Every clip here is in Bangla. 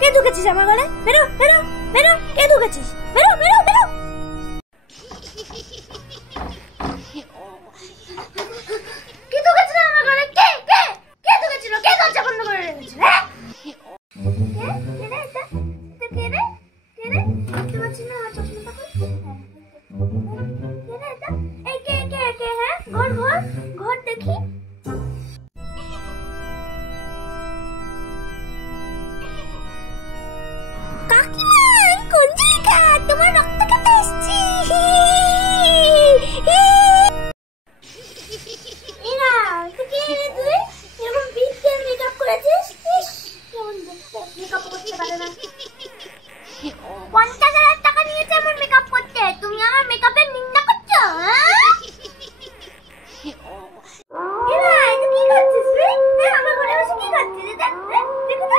কে ঢুকেছিস আমার ঘরে? বেরো বেরো বেরো, কে ঢুকেছিস? বেরো বেরো বেরো। কে ঢুকেছিল আমার ঘরে? কে কে কে ঢুকেছিল? কে দরজা বন্ধ করে রেখেছিল? হ্যাঁ, কে কে রে এটা? এটা কে রে? কে রে? দেখতে পাচ্ছিস না আমার চশমাটা খুলে? কে রে এটা? এই কে কে কে? হ্যাঁ, ঘর ঘর ঘর দেখি। কাকিমা, আমি কুঞ্জিকা, তোমার রক্ত খেতে এসেছি। এরা কে রে তুই? এরকম বিটকে মেকআপ করেছিস? কেমন দেখতে, মেকআপ করতে পারে না। 50,000 টাকা নিয়েছে আমার মেকআপ করতে, তুমি আমার মেকআপের নিন্দা করছো? এরা এটা কি করছিস রে? আমার ঘরে বসে কি করছিস? দেখ দেখো না।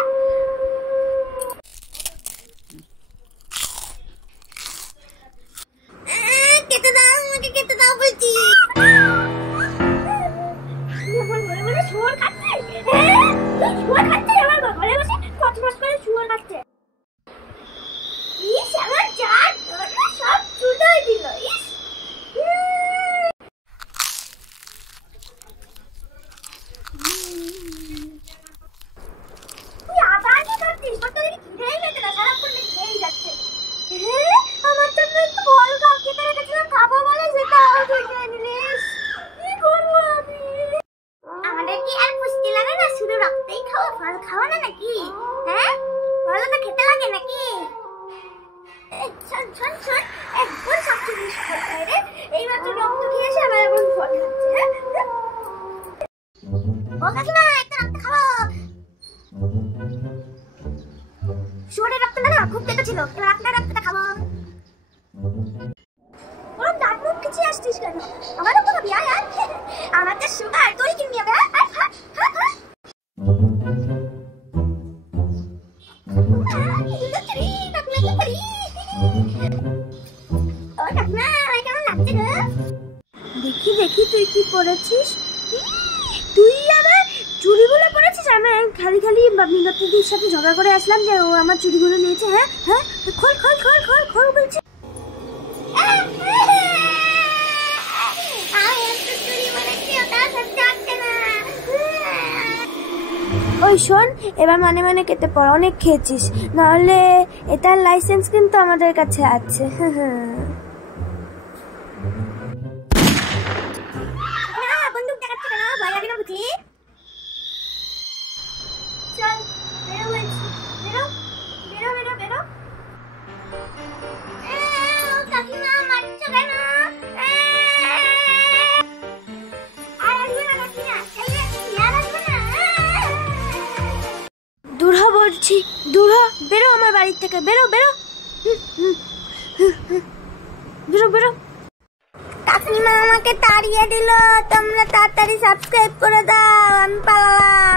কেটে দাও, আমাকে কেটে দাও বলছি। শুয়োর খাচ্ছে? শুয়োর খাচ্ছে আমার ঘরে বসে, কচমচ করে শুয়োর খাচ্ছে। ইস, আমার চার সব চুলোই দিল। ইস, তুই আবার কি করছিস? তোর তো দেখি খিদেই পেতে না, সারাক্ষণ খেয়েই যাচ্ছে। আমার তো একটু বল খাও, খেতে রেখেছিলাম খাবো বলে সেটাও তুই খেয়ে নিলিস। কি করবো আমি? আমাদের কি আর পুষ্টি লাগে না? শুধু রক্তই খাও, ফল খাও না নাকি? হ্যাঁ, ফলও তো খেতে লাগে নাকি? শোন শোন শোন, একবার সবচেয়ে বেশি ফল খাই রে। এইমাত্র রক্ত খেয়েছে, আবার এখন ফল খাচ্ছে। ও কাকিমা, একটা রক্ত খাবো। শুয়োরের রক্তটা না খুব তেতো ছিল, এবার আপনার রক্তটা খাবো। ওরম দাঁত মুখ খিচিয়ে আসছিস কেন? আমার রক্ত খাবি? আয় আয়, আমার তো সুগার, তুই কিনবি হবে? আয় খা খা খা। দেখি দেখি তুই কি পড়েছিস? তুই আবার চুড়িগুলো পড়েছিস? আমি খালি খালি মিনতিদির সাথে ঝগড়া করে আসলাম যে ও আমার চুড়িগুলো নিয়েছে। হ্যাঁ হ্যাঁ, খোল খোল খোল খোল খোল বলছি। ওই শোন, এবার মানে মানে কেটে পড়, অনেক খেয়েছিস, নাহলে এটার লাইসেন্স কিন্তু আমাদের কাছে আছে। বন্দুক দেখাচ্ছে কেন? ভয় লাগে না বুঝলি? চল বেরো বলছি, বেরো বেরো বেরো বেরো। কাকিমা মারছো কেন? দূর হ বলছি, দূর হ, বেরো আমার বাড়ি থেকে, বেরো বেরো বেরো বেরো। কাকিমা আমাকে তাড়িয়ে দিল, তোমরা তাড়াতাড়ি সাবস্ক্রাইব করে দাও, আমি পালালাম।